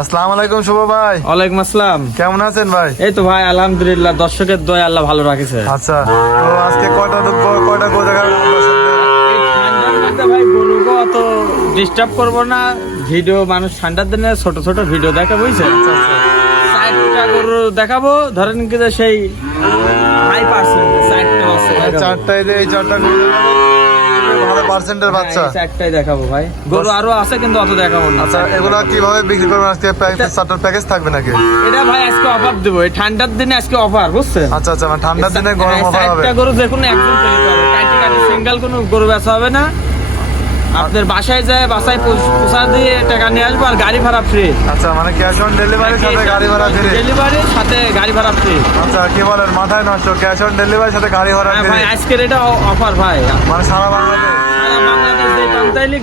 আসসালামু আলাইকুম শুভ ভাই। ওয়ালাইকুম আসসালাম। কেমন আছেন ভাই? এই তো ভাই আলহামদুলিল্লাহ দর্শকের দয় আল্লাহ ভালো রাখেছে। আচ্ছা তো আজকে কয়টা কয়টা ভাই গরুকে অত ডিস্টার্ব করব না। ভিডিও মানুষ ঠান্ডার দিনে ছোট ছোট ভিডিও দেখে বুঝছেন? চারটা গরু দেখাবো। ধরেন কি যে সেই হাই পার্সেন্ট চারটা এই গরু ভালো পার্সেন্টের বাচ্চা। হ্যাঁ, দেখাবো ভাই। গরু আরও আছে কিন্তু অত দেখাবো না। আচ্ছা এগুলো কীভাবে বিক্রি করবেন? আজকে প্যাকেজ প্যাকেজ থাকবে নাকি? এটা ভাই আজকে অফার দেবো। এই ঠান্ডার দিনে আজকে অফার বুঝছেন? আচ্ছা আচ্ছা মানে ঠান্ডার দিনে গরম হ্যাঁ, অফার হবে। চারটা গরু দেখুন সিঙ্গেল কোনো গরু বেচা হবে না। আপনার বাসায় যায় বাসায় পৌঁছ- দিয়ে টাকা নিয়ে আসব আর গাড়ি ভাড়া ফ্রি আচ্ছা মানে ক্যাশ অন ডেলিভারির সাথে গাড়ি ভাড়া ফ্রি ডেলিভারি সাথে গাড়ি ভাড়া ফ্রি আচ্ছা কি বলেন মাথায় নষ্ট? ক্যাশ অন ডেলিভারির সাথে গাড়ি ভাড়া হ্যাঁ ফ্রি ভাই আজকের এটা অফার ভাই। মানে সারা বাংলাদেশ?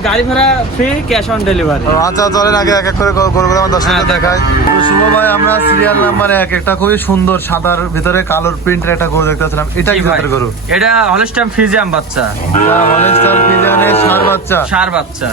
গাড়ি ভাড়া ফ্রি ক্যাশ অন ডেলিভারি আচ্ছা চলেন আগে এক এক করে গরু- গরুগুলো আমার দর্শকদের হ্যাঁ, শুভ ভাই আমরা সিরিয়াল নাম্বার এক একটা খুবই সুন্দর সাদার ভিতরে কালোর প্রিন্টের একটা গরু দেখতে পাচ্ছিলাম। এটা কি জাতের গরু? এটা হলস্টাম ফিজিয়াম বাচ্চা। ষাঁড় বাচ্চা। সার বাচ্চা।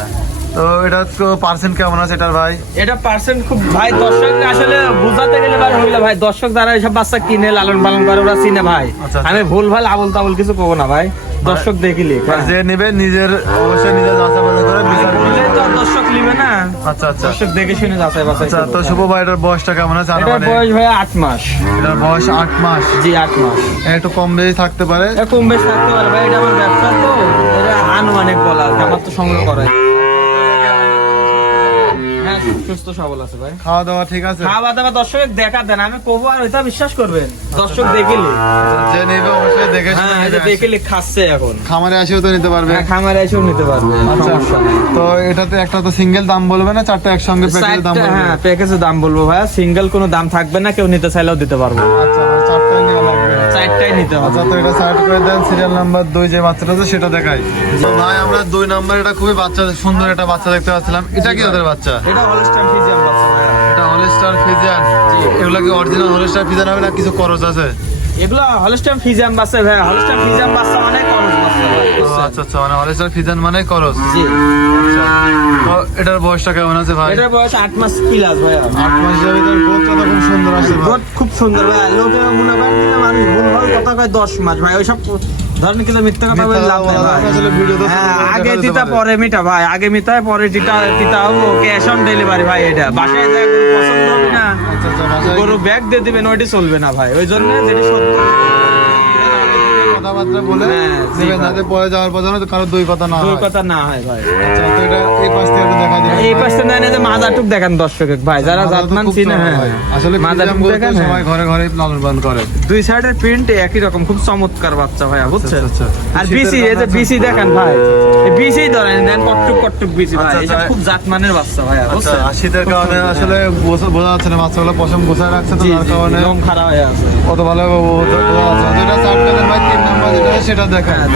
তো এটা পার্সেন্ট কেমন আছে এটার ভাই? এটা পার্সেন্ট খুব ভাই দর্শক আসলে বুঝাতে গেলে ভাই হইলে ভাই। দর্শক যারা এইসব বাচ্চা কিনে লালন পালন করে ওরা চিনে ভাই। আচ্ছা, আচ্ছা। আমি ভুল ভালো আবল তাবল কিছু কবো না ভাই। দর্শক দেখিলি যে নিবে নিজের অবশ্যই নিজের যাচাই বাছাই করে বিচার করে তো দর্শক নিবে না। আচ্ছা আচ্ছা। দর্শক দেখে শুনে যাচাই বাছাই আচ্ছা তো শুভ ভাই এটার বয়সটা কেমন আছে? এটার? বয়স ভাই আট মাস। এটার বয়স আট মাস। জি আট মাস। একটু কম বেশি থাকতে পারে। কম বেশি থাকতে পারে ভাই এটা আমার ব্যবসা তো। আনুমানিক বলা কি, আমার তো সংগ্রহ করে হ্যাঁ সুস্থ সবল আছে ভাই। খাওয়া দাওয়া ঠিক আছে? খাওয়া দাওয়া দর্শক দেখা দেন আমি কবো আর ওইটা বিশ্বাস করবেন। দর্শক দেখিলি। যে নিবে অবশ্যই দেখে হ্যাঁ এটা দেখিলি খাচ্ছে এখন। খামারে আসেও তো নিতে পারবে। হ্যাঁ, খামারে এসেও নিতে পারবে আচ্ছা সমস্যা নেই। তো এটাতে একটা তো সিঙ্গেল দাম বলবে না চারটা একসঙ্গে প্যাকেজের দাম বলবে? হ্যাঁ প্যাকেজের দাম বলব ভাইয়া। সিঙ্গেল কোনো দাম থাকবে না কেউ নিতে চাইলেও দিতে পারব। আচ্ছা মানে চারটাই নিতে হবে। আচ্ছা তো এটা সাইড করে দেন সিরিয়াল নাম্বার দুই যে বাচ্চাটা আছে সেটা দেখাই। ভাই আমরা দুই নাম্বার এটা খুবই বাচ্চা সুন্দর একটা বাচ্চা দেখতে পাচ্ছিলাম। এটা কি ওদের বাচ্চা? এটা হলস্টাইন ফিজিয়াম বাচ্চা এটা হলস্টার ফিজিয়ান এগুলো কি অরিজিনাল হলস্টার ফিজিয়ান হবে না কিছু করজ আছে? এগুলো হলস্টাইন ফিজিয়াম বাচ্চা ভাইয়া। হলস্টাইন ফিজিয়াম বাচ্চা মানে করজ বাচ্চা। ভাই? আচ্ছা আচ্ছা মানে হলস্টার ফিজিয়ান মানে করজ জি। আচ্ছা। এটার বয়সটা কেমন আছে ভাই? এটার বয়স আট মাস প্লাস ভাইয়া। আট মাসের ভিতরে গ্রোথটা তো খুব সুন্দর আছে ভাই। রোদ খুব সুন্দর ভাই লোকে মনে করেন কিনা মানুষ ভুল ভালো কথা কয় দশ মাস। ভাই ওইসব ধরেন কিন্তু মিথ্যা কথা বলে লাভ নেই ভাই। হ্যাঁ আগে দিতা পরে মিটা ভাই। আগে মিটায় পরে টিটা টিতা হব ক্যাশ অন ডেলিভারি ভাই এটা। বাসায় গরু পছন্দ হবে না। আচ্ছা আচ্ছা গরু ব্যাগ দিয়ে দিবেন ওইটি চলবে না ভাই। ওই জন্য যেটি সত্য কথাবার্তা বলে হ্যাঁ, নেবেন যাতে পরে যাওয়ার পর যেন কারও দুই কথা না দুই কথা না হয় ভাই। আচ্ছা তো এটা এই পাশ থেকে দেখা দিবেন এই ভাই। পাশে না যে মাজাটুক দেখান দর্শকে ভাই যারা জাতমান চিনে হ্যাঁ আসলে মাজাটুক ফিজিয়াম দেখান সবাই হ্যাঁ। ঘরে ঘরে লালন পালন করে। দুই সাইডের প্রিন্ট একই রকম খুব চমৎকার বাচ্চা ভাইয়া বুঝছেন? আচ্ছা, আচ্ছা। আর বিসি এই যে বিসি দেখেন ভাই। এই বিসি ধরেন দেন কট্টুক কট্টুক বিসি ভাই। আচ্ছা, এটা আচ্ছা। খুব জাতমানের বাচ্চা আচ্ছা বুঝছেন? আর শীতের কারণে আসলে বোঝা- যাচ্ছে না বাচ্চাগুলো পশম গোছায় রাখছে তো তার কারণে খারাপ হয়ে আছে। কত ভালো বোঝা যাচ্ছে। তো এটা চার টাকার ভাই তিন যেটা সেটা দেখা হ্যাঁ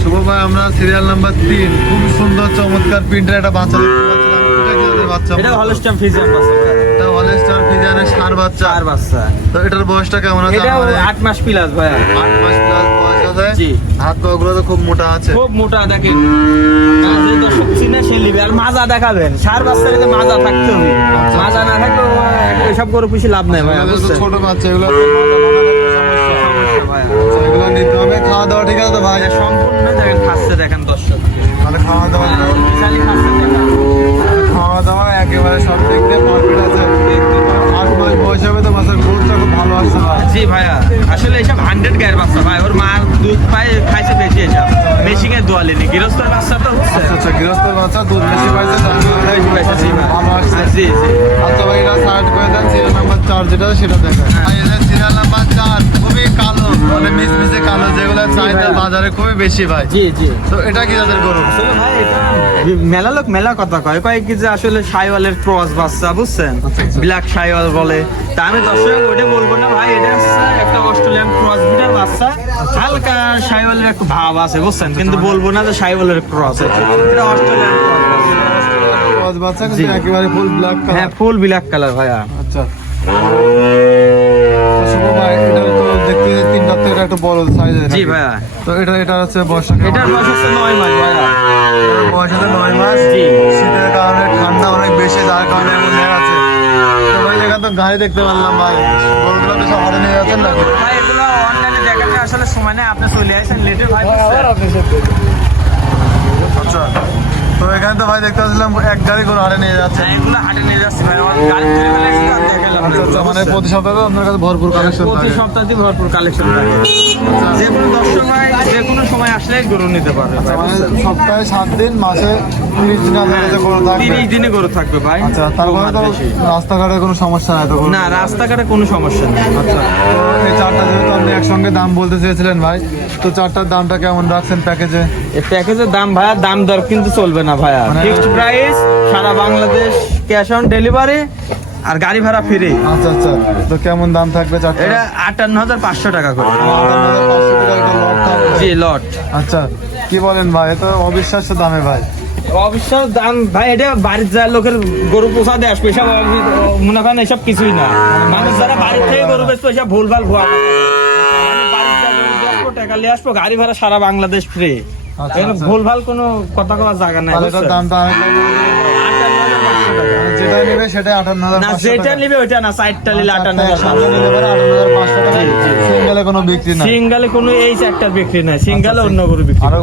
শুভ ভাই আমরা সিরিয়াল নাম্বার তিন। খুব সুন্দর চমৎকার প্রিন্টের একটা বাচ্চা দেখতে পাচ্ছিলাম। এটা হলস্টাম ফিজিয়াম বাচ্চা। ফিজিয়ানের সার বাচ্চা। চার বাচ্চা। তো এটার বয়সটা কেমন আছে? এটা মাস প্লাস ভাইয়া। আট মাস প্লাস বয়স আছে। জি। হাত পাগুলো তো খুব মোটা আছে। খুব মোটা দেখেন। সে আর মাজা দেখাবেন। সার বাচ্চার মাজা থাকতে হবে। আচ্ছা। মাজা না থাকলে এসব করে পুষি লাভ নেই ভাইয়া এগুলো ছোট বাচ্চা এগুলো তো মাথা মাথা দেখতে সমস্যা। ভাইয়া আচ্ছা, নিতে হবে খাওয়া দাওয়া ঠিক আছে তো ভাই? সম্পূর্ণ দেখেন খাচ্ছে দেখেন দর্শক। তাহলে খাওয়া দাওয়া বিশালই খাচ্ছে খাওয়া দাওয়া একেবারে সব দিক দিয়ে পারফেক্ট আছে। আট মাস বয়স হবে তো বাচ্চার গ্রোথটা খুব ভালো আছে জি ভাইয়া আসলে এসব হান্ড্রেড গায়ের বাচ্চা ভাই ওর মার দুধ পায় খাইছে বেশি এসব। মেশিনের দোয়ালেনি গৃহস্থর বাচ্চা তো হচ্ছে। আচ্ছা আচ্ছা গৃহস্থের বাচ্চা দুধ বেশি পাইছে তার কারণে পাইছে, জি ভালো আসছে জি জি। আচ্ছা ভাই এটা সার্চ করে দেন সিরিয়াল নাম্বার চার যেটা সেটা দেখেন সিরিয়াল নাম্বার চার। কালো মানে মিস মিসে কালো যেগুলো চাহিদা বাজারে খুবই বেশি ভাই। জি জি। তো এটা কি যাদের গরু? আসলে ভাই এটা মেলা লোক মেলা কথা কয়। কয় কি যে আসলে সাইওয়ালের ক্রস বাচ্চা বুঝছেন? আচ্ছা, আচ্ছা। ব্ল্যাক সাইওয়াল বলে। তা আমি দর্শক ওইটা বলব না ভাই এটা একটা অস্ট্রেলিয়ান ক্রস বিটার বাচ্চা। হালকা সাইওয়ালের একটু ভাব আছে বুঝছেন? কিন্তু বলব না যে সাইওয়ালের ক্রস এটা অস্ট্রেলিয়ান ক্রস বাচ্চা। কিন্তু একেবারে ফুল ব্ল্যাক হ্যাঁ ফুল ব্ল্যাক কালার ভাইয়া। আচ্ছা। শুভ ভাই এটা তো দেখতে তিনটা একটু বড় সাইজের জি ভাইয়া। তো এটা এটা হচ্ছে বর্ষা এটার বয়স হচ্ছে নয় মাস ভাইয়া। বয়স হচ্ছে নয় মাস। জি। শীতের কারণে ঠান্ডা অনেক বেশি যার কারণে এমন হয়ে আছে। তো গাড়ি দেখতে পারলাম ভাই। গরুগুলো তো সব হাটে নিয়ে যাচ্ছেন নাকি? ভাই এগুলো অনলাইনে দেখাতে আসলে সময় নেই। আপনি চলে আসেন লেটে ভাই তো এখানে তো ভাই দেখতে পাচ্ছিলাম এক গাড়ি গরু হাটে নিয়ে যাচ্ছে। হ্যাঁ, এগুলো হাটে নিয়ে যাচ্ছি ভাই। আমার গাড়ি ধরে ফেলে এসে আর দেখালাম আচ্ছা আচ্ছা মানে প্রতি সপ্তাহে আপনার কাছে ভরপুর কালেকশন প্রতি থাকে। সপ্তাহে ভরপুর কালেকশন থাকে। যে কোনো দর্শক ভাই যে কোনো সময় আসলে গরু নিতে পারবে মানে সপ্তাহে সাত দিন মাসে তিরিশ দিন আপনার গরু থাকবে। তিরিশ দিনে গরু থাকবে ভাই আচ্ছা তারপরে তো বেশি। রাস্তাঘাটে কোনো সমস্যা নাই তো না রাস্তাঘাটে কোনো সমস্যা নেই। আচ্ছা এই চারটা যেহেতু আপনি একসঙ্গে দাম বলতে চেয়েছিলেন ভাই তো চারটার দামটা কেমন রাখছেন প্যাকেজে? এই প্যাকেজের দাম ভাইয়া দাম দর কিন্তু চলবে না ভাইয়া। মানে- ফিক্সড প্রাইস সারা বাংলাদেশ ক্যাশ অন ডেলিভারি আর গাড়ি ভাড়া ফ্রি আচ্ছা আচ্ছা। তো কেমন দাম থাকবে এটা আটান্ন হাজার পাঁচশো টাকা করে জি লট আচ্ছা কি বলেন ভাই? এ তো অবিশ্বাস্য দামে ভাই। অবশ্য দাম ভাই এটা বাড়ির যায় লোকের গরু পোষা দেয় আসবে এসব অবি- মনে করেন এসব কিছুই না। মানুষ যারা বাড়ির থেকে গরু বেচবে এসব ভুল ভালো ভুয়া টাকা নিয়ে আসব গাড়ি ভাড়া সারা বাংলাদেশ ফ্রি আচ্ছা, আচ্ছা। ভুল ভালো কোনো কথা কওয়ার জায়গা নাই? দামটা যেটা নেবে সেটাই আটান্ন হাজার না যেটা টাকা। ওইটা না চারটা নিলে আটান্ন হাজার পাঁচশো টাকা। সিঙ্গেলে কোনো বিক্রি না সিঙ্গালে কোনো এই চারটার বিক্রি নাই সিঙ্গালে আচ্ছা, অন্য কোনো বিক্রি আরও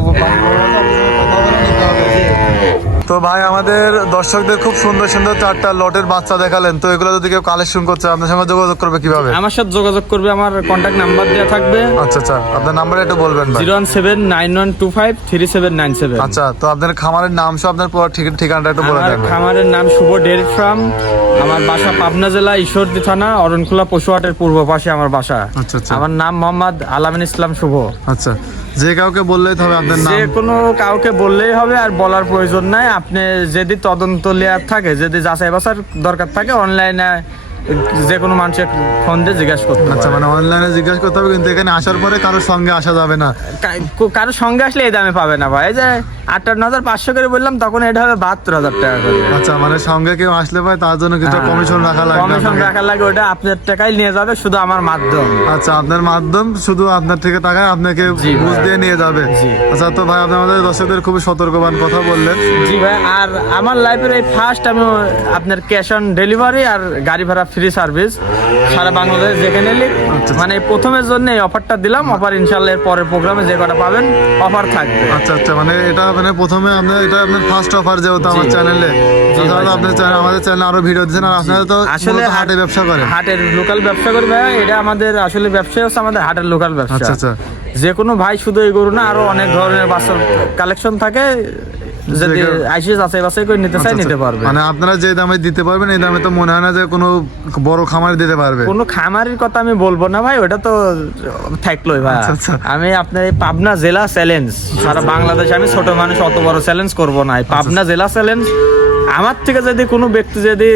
তো ভাই আমাদের দর্শকদের খুব সুন্দর সুন্দর চারটা লটের বাচ্চা দেখালেন। তো এগুলো যদি কেউ কালেকশন করছে আপনার সঙ্গে যোগাযোগ করবে কীভাবে? আমার সাথে যোগাযোগ করবে আমার কন্ট্যাক্ট নাম্বার দেওয়া থাকবে। আচ্ছা আচ্ছা আপনার নাম্বার একটু বলবেন zero one seven nine one two five three seven nine seven. আচ্ছা তো আপনার খামারের নাম সহ আপনার পুরো ঠিক- ঠিকানাটা একটু বলে দেন খামারের নাম শুভ ডেয়ারি ফার্ম। আমার বাসা পাবনা জেলা ঈশ্বরদী থানা অরণখোলা পশুহাটের পূর্ব পাশে আমার বাসা। আচ্ছা, আচ্ছা। আমার নাম মোহাম্মদ আলামিন ইসলাম শুভ। আচ্ছা যে কাউকে বললেই হবে আপনার নাম। যে কোনো কাউকে বললেই হবে আর বলার প্রয়োজন নাই। আপনি যদি তদন্ত লেয়ার থাকে যদি যাচাই বাছার দরকার থাকে অনলাইনে যে কোনো মানুষের ফোন দিয়ে জিজ্ঞাসা করতে আচ্ছা মানে অনলাইনে জিজ্ঞাসা করতে হবে কিন্তু এখানে আসার পরে কারোর সঙ্গে আসা যাবে না। কারোর সঙ্গে আসলে এই দামে পাবে না ভাই। এই যে আটান্ন হাজার পাঁচশো করে বললাম তখন এটা হবে বাহাত্তর হাজার টাকা করে। আচ্ছা মানে সঙ্গে কেউ আসলে ভাই তার জন্য কিছু কমিশন রাখা লাগবে কমিশন। রাখা লাগে ওটা আপনার টাকাই নিয়ে যাবে শুধু আমার মাধ্যম। আচ্ছা আপনার মাধ্যম শুধু আপনার থেকে টাকায় আপনাকে। বুঝ দিয়ে নিয়ে যাবে। আচ্ছা তো ভাই আপনি আমাদের দর্শকদের খুবই সতর্কবান কথা বললেন। জি ভাই আর আমার লাইফের এই ফার্স্ট আমি আপনার ক্যাশ অন ডেলিভারি আর গাড়ি ভাড়া ফ্রি সার্ভিস সারা বাংলাদেশ যেখানে নিলি আচ্ছা। মানে প্রথমের জন্য এই অফারটা দিলাম। অফার ইনশাল্লাহ এর পরের প্রোগ্রামে যে কটা পাবেন অফার থাকবে। আচ্ছা আচ্ছা মানে এটা মানে প্রথমে আপনার এটা আপনার ফার্স্ট অফার যেহেতু আমার চ্যানেলে আপনার চ্যানেল আমাদের চ্যানেলে আরও ভিডিও দিচ্ছেন আর আপনারা তো আসলে মূলত হাটে ব্যবসা করেন। হাটের লোকাল ব্যবসা করি ভাই এটা আমাদের আসলে ব্যবসা হচ্ছে আমাদের হাটের লোকাল ব্যবসা। আচ্ছা, আচ্ছা। যে কোনো ভাই শুধু এই গরু না আরও অনেক ধরনের বাচ্চার কালেকশন থাকে। যদি যে- আছে বাছাই করে নিতে চাই আচ্ছা, নিতে আচ্ছা। পারবে। মানে আপনারা যে দামে দিতে পারবেন এই দামে তো মনে হয় না যে কোনো বড় খামার দিতে পারবে। কোনো খামারের কথা আমি বলব না ভাই ওটা তো থাকলোই ভাই। আচ্ছা। আমি আপনার এই পাবনা জেলা চ্যালেঞ্জ সারা বাংলাদেশে আমি ছোট মানুষ অত বড় চ্যালেঞ্জ করব না। পাবনা জেলা চ্যালেঞ্জ আমার থেকে যদি কোনো ব্যক্তি যদি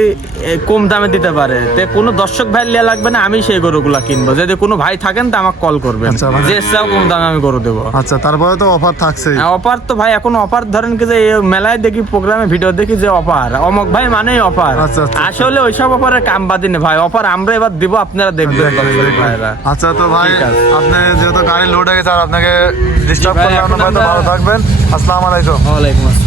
কম দামে দিতে পারে তে কোনো দর্শক ভাই লিয়া লাগবে না আমি সেই গরুগুলা কিনবো। যদি কোনো ভাই থাকেন তো আমাকে কল করবেন। আচ্ছা, মানে- যে চাও কম দামে আমি গরু দেবো। আচ্ছা তারপরে তো অফার থাকছেই। অফার তো ভাই এখন অফার ধরেন কি যে মেলায় দেখি প্রোগ্রামে ভিডিও দেখি যে অফার অমক ভাই মানেই অফার আচ্ছা, আচ্ছা। আসলে ওইসব অফারের কাম বাদি নেই ভাই। অফার আমরা এবার দিব আপনারা দেখবেন। আচ্ছা তো ভাই আপনি যেহেতু গাড়ি লোড হয়ে গেছে আর আপনাকে ডিস্টার্ব করলাম না, হয়তো আমরা- ভালো থাকবেন। আসসালামু আলাইকুম। ওয়ালাইকুম আসসালাম।